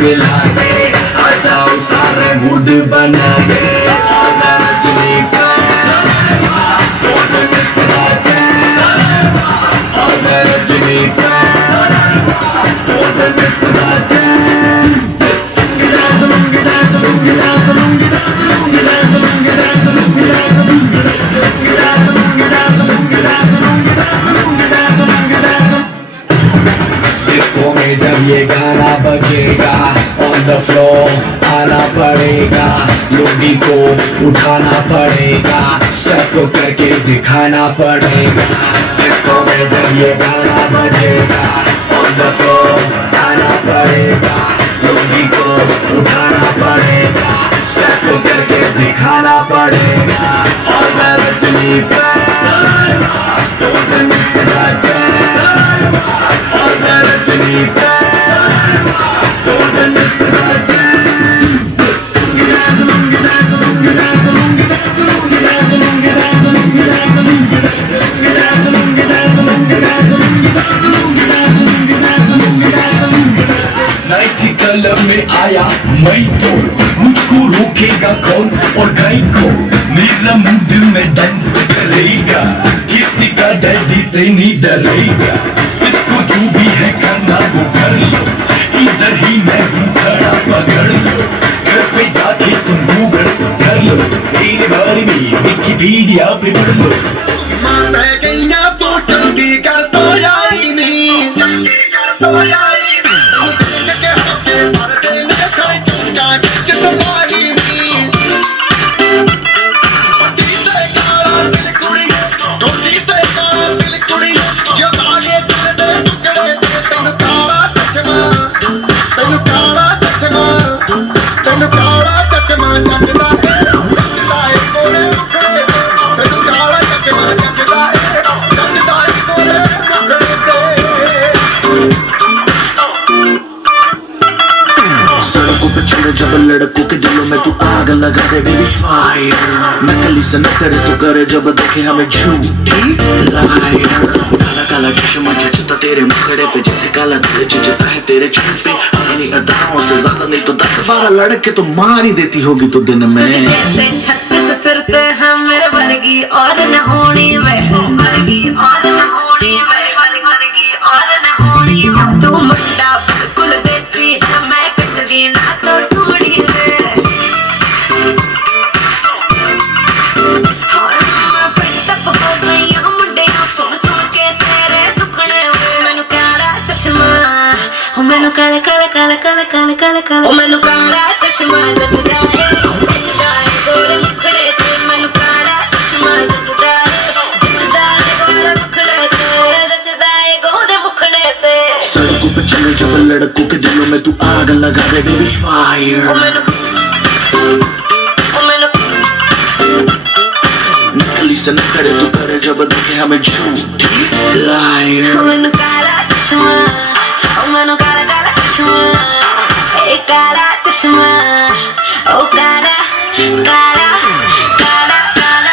मिला के आ जाओ सारे मूड बना के रजनी रजनी डिस्को में जब ये गाना बजेगा ऑन द फ्लोर आना पड़ेगा, लुंगी को उठाना पड़ेगा, सबको करके दिखाना पड़ेगा। डिस्को में जब ये गाना बजेगा ऑन द फ्लोर आना पड़ेगा, लुंगी को उठाना पड़ेगा, सबको करके दिखाना पड़ेगा। और मैं Rajini fan, don't miss the chance। और मैं Rajini fan, don't miss the chance। Nighty colour में आया मैं तो, मुझको रोकेगा कौन और गाय को, मेरा मूड में डांस करेगा, किसी का डैडी से नहीं डरेगा। इसको जो भी है करना वो कर लो, इधर ही मैं हूँ खड़ा पकड़ लो, घर पे जाके तुम गूगल कर लो, मेरे बारे में विकिपीडिया पे पढ़ लो। मैं गई ना तो जल्दी कर तो आई नहीं, तो आई जब लड़कों के दिलों में तू आग लगा दे बेबी फायर, नकली से न करे तो करे जब देखे हमें झूठी लायर। काला काला चश्मा जचता तेरे मुखड़े पे जैसे काला तेरे जचता है तेरे चेहरे पे, अपनी अदाओं से ज्यादा नहीं तो 10-12 लड़के तो मार ही देती होगी तो दिन में। छत से फिरते हैं मेरे वर्गी और न होनी वर्गी और न होनी वर्गी और न होनी। तू मुंडा बिल्कुल देसी है, मैं कटदी ना तो सूढ़ी रे। मैं फिट हो गई हूं मुंडिया सुन सुन के तेरे दुखड़े हुए। मैनू काला चश्मा, ओ मैनू काला काला काला काला काला काला काला, ओ मैनू काला चश्मा जचदा है गोरे मुखड़े ते। मैनू काला चश्मा जचदा है गोरे मुखड़े ते, जचदा है गोरे मुखड़े ते। सड़कों पे चले जब लड़कों के दिलों में तू आग लगा दे बेबी फायर, नकली से न करे तू करे जब देखे हमें झूठी लायर। मैनू काला चश्मा, मैनू काला काला चश्मा, ए काला चश्मा, ओ काला काला काला काला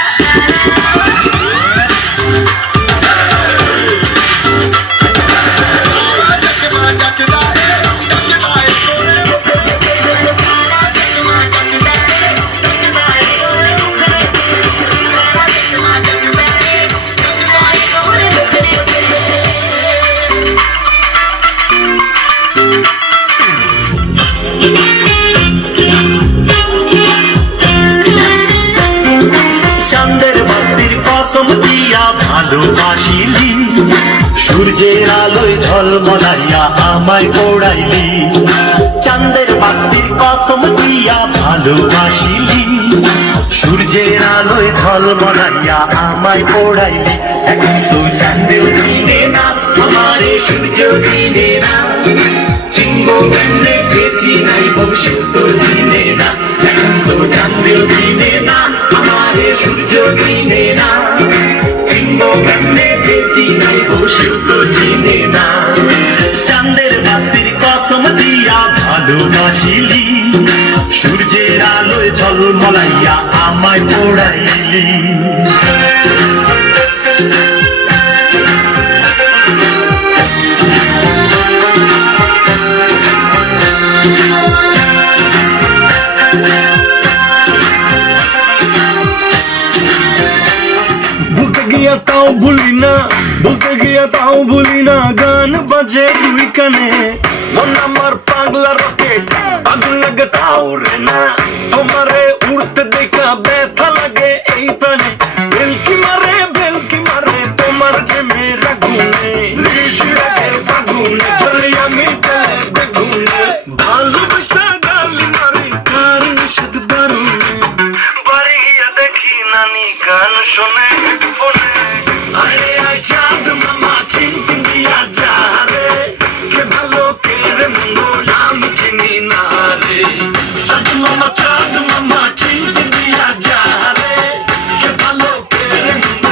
ভালোবাসিলি, সূর্যের আলোয় ঝলমলাইয়া আমায় পোড়াইলি। চাঁদের বাতির কসম দিয়া ভালোবাসিলি, সূর্যের আলোয় ঝলমলাইয়া আমায় পোড়াইলি। এখন তো চাঁদেও দিনে না আমারে সূর্য দিনে না, চিনবো কেমনে চেয়েছি নাই ভবিষ্যৎ তো দিনে না। এখন তো চাঁদেও দিনে না আমারে সূর্য দিনে না, চাঁদের বাতির কসম দিয়া ভালোবাসিলি, সূর্যের আলোয় ঝলমলাইয়া আমায় পোড়াইলি। ভুলি না, বলতে গিয়া তাও ভুলি না। গান বাজে দুই কানে, মন আমার পাগলা রকেট, আগুন লাগে তাও রে না। তোমারে উড়তে দেখা ব্যথা লাগে এই প্রাণে, ভেলকি মারে তোমার প্রেমের আগুনে। নিশিরাতে ফাগুনে চলি আমি তার বেগুনে, ভালোবাসা গালি মারি কার নিষেধ বারুনে। বাড়ি গিয়া দেখি নানি গান শোনে হেডফোনে। আরে আয় চাঁদ মামা চিনতে দিয়া যা রে, কে ভালো কে রে মন্দ আমি চিনি না রে। চাঁদ মামা চিনতে দিয়া যা রে, কে ভালো কে রে মন্দ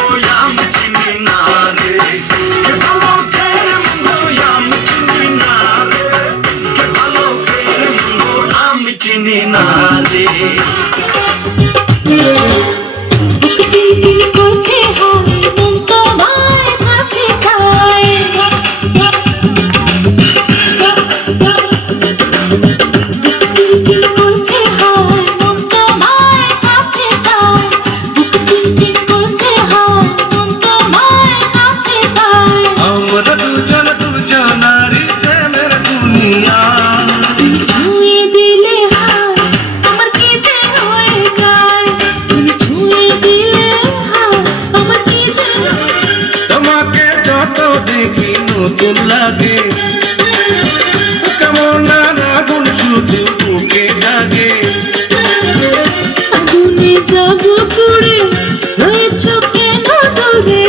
আমি চিনি না রে। কে ভালো কে রে মন্দ আমি চিনি না রে, কে ভালো কে রে মন্দ আমি চিনি না রে। চিনচিন করছে হাত, মন তোমায় কাছে চায়। চিনচিন করছে হাত, মন তোমায় কাছে চায়। চিনচিন করছে হাত, মন তোমায় কাছে চায়। আমরা দুজনারই প্রেমের দুনিয়া। তুমি ছুঁয়ে দিলে হাত, আমার কি যে হয়ে যায়। তুমি ছুঁয়ে দিলে হাত, আমার কি যে হয়ে যায়। তোমাকে যত দেখি নতুন লাগে, কেমন আগুন শুধু বুকে জাগে। আগুনে যাব পুড়ে, রয়েছ কেন দূরে।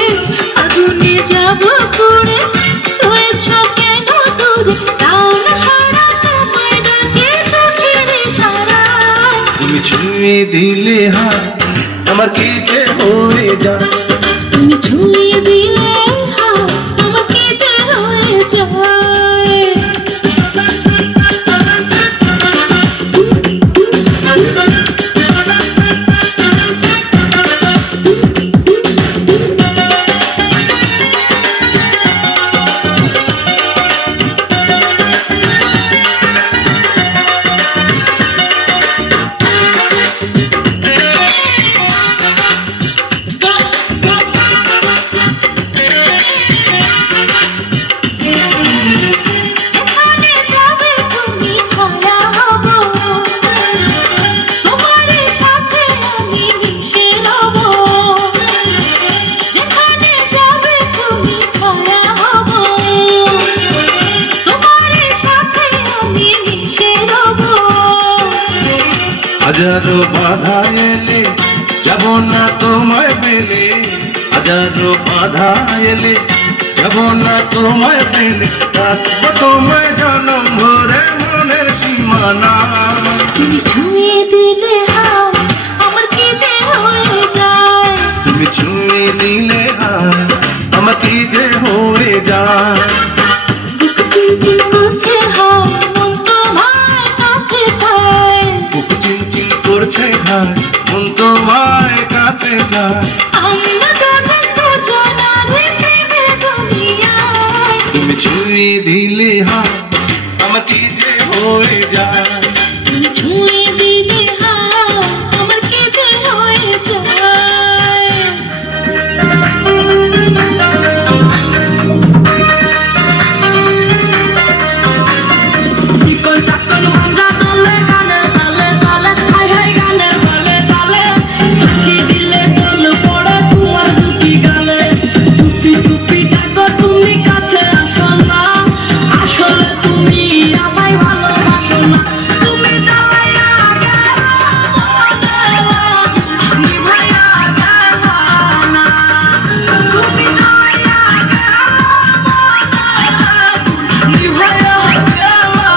আগুনে যাব পুড়ে, রয়েছ কেন দূরে। দাও না সারা, তোমায় ডাকে চোখের ইশারা। তুমি ছুঁয়ে দিলে হাত, আমার কি যে হয়ে যায়। তুমি ছুঁয়ে দিলে হাত, আমার কি যে হয়ে যায়। যেখানে যাবে তুমি ছায়া হব, তোমার সাথে আমি মিশে রব। যেখানে যাবে তুমি ছায়া হব, তোমার সাথে আমি মিশে রব। হাজারো বাধা এলে যাব না তোমায় পেলে, হাজারো বাধা এলে যাব না তোমায় পেলে। রাখবো তোমায় জনম ভরে মনের সীমানা। তুমি ছুঁয়ে দিলে হাত, আমার কি যে হয়ে যায়। তুমি ছুঁয়ে দিলে হাত, আমার কি যে হয়ে যায়। বুক চিনচিন করছে হাত, মন তোমায় কাছে চায়। বুক চিনচিন করছে হাত, মন তোমায় কাছে যায়। আমরা দুজনারই প্রেমের দুনিয়ায়। তুমি ছুঁয়ে দিলে হাত, আমার কি যে হয়ে যায়। তুমি ছুঁয়ে দিলে হাত, আমার কি যে হয়ে যায়। চিকন চাকন ভাঙা দলে, গানের তালে তালে, হাই হাই গানের তালে তালে। হাসি দিলে ঢোল পড়ে তোমার দুটি গালে। চুপি চুপি ডাকো তুমি কাছে আসো না, আসলে তুমি আমায় ভালোবাসো না। তুমি জ্বালাইয়া গেল মনে, নিভাইয়া গেল না। তুমি জ্বালাইয়া গেল মনে, নিভাইয়া গেল না।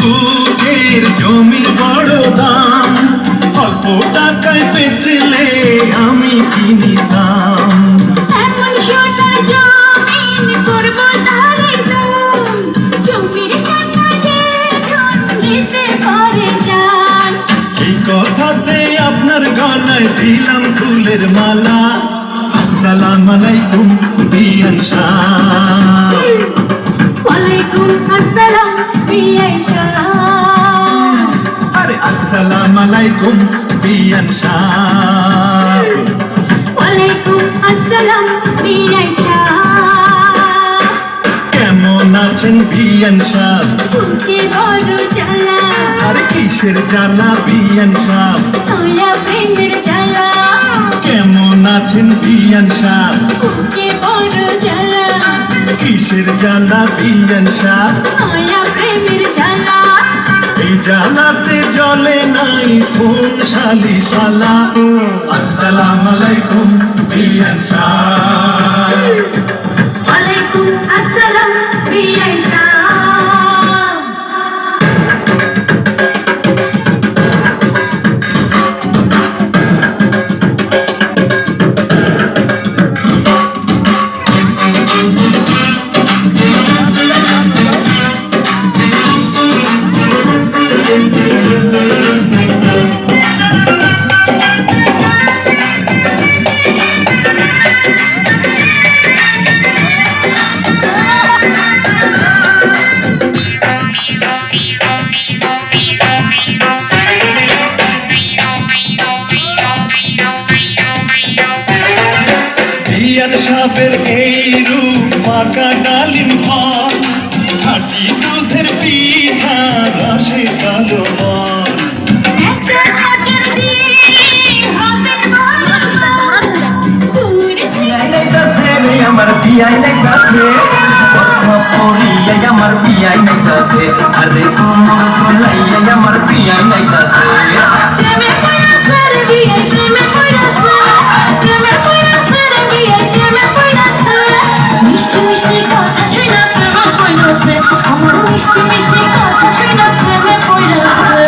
বুকের জমির বড় দাম, অল্প টাকায় বেচলে আমি কিনিতাম। এমন সোনার জমিন করব তারে দান, জমির জন্য যে জন দিতে পারে জান। এই কথাতে আপনার গলায় দিলাম ফুলের মালা। আসসালাম আলাইকুম বিয়ান শাহ। ওয়ালাইকুম আসসালাম বিয়াই শাহ। আরে আসসালাম আলাইকুম বিয়ান শাহ। ওয়ালাইকুম আসসালাম বিয়াই শাহ। কেমন আছেন বিয়ান শাহ? বুকে বড় জ্বালা, আরে কিসের জ্বালা বিয়ান শাহ? তোরা প্রেমের জ্বালা। কেমন আছেন বিয়ান শাহ? বুকে বড় জ্বালা, কিসের জ্বালা বিয়ান শাহ? তোরা প্রেমের জ্বালা। এই জ্বালাতে জ্বলে নাই কোন শালি শালা। আসসালাম আলাইকুম বিয়ান শাহ। ওয়ালাইকুম আসসালাম বিয়াই শাহ। বিয়ান সাহেবের এই রূপ মাকা ডালিম ফল, খাঁটি দুধের পিঠা রসে কালো মন। একটা নজর দিয়ে হবেন মানুষ দূর থেকে। আমার বিয়াই নাইতাছে, আমার বিয়াই নাইতাছে, আরে কোমর তোলাইয়া আমার বিয়াই নাইতাছে। প্রেমে পড়াছে রে বিয়াই, প্রেমে পড়াছে, প্রেমে পড়াছে রে বিয়াই, প্রেমে পড়াছে। মিষ্টি মিষ্টি কথা শুনা প্রেমে পড়াছে, আমার মিষ্টি মিষ্টি কথা শুনা প্রেমে পড়াছে।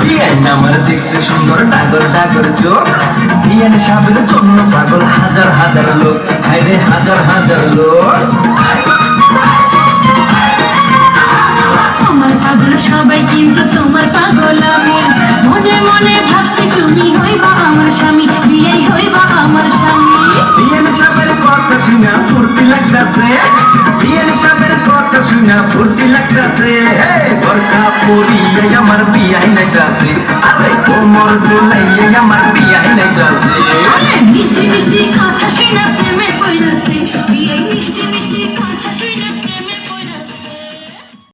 বিয়াই আমার দেখতে সুন্দর ডাগর ডাগর চোখ, বিয়ান সাহেবের জন্য পাগল হাজার হাজার লোক, হায়রে হাজার হাজার লোক। আমার পাগল সবাই কিন্তু তোমার পাগল আমি, মনে মনে ভাবছি তুমি হইবা আমার স্বামী, বিয়াই হইবা আমার স্বামী। বিয়ান সাহেবের কথা শুনা ফুর্তি লাগতাছে, বিয়ান সাহেবের কথা শুনা ফুর্তি লাগতাছে। বরকা পরিয়ে আমার বিয়াই নাইতাছে, আরে কোমর তোলাইয়া আমার বিয়াই নাইতাছে। মিষ্টি মিষ্টি কথা শুনা প্রেমে পড়াছে, বিয়াই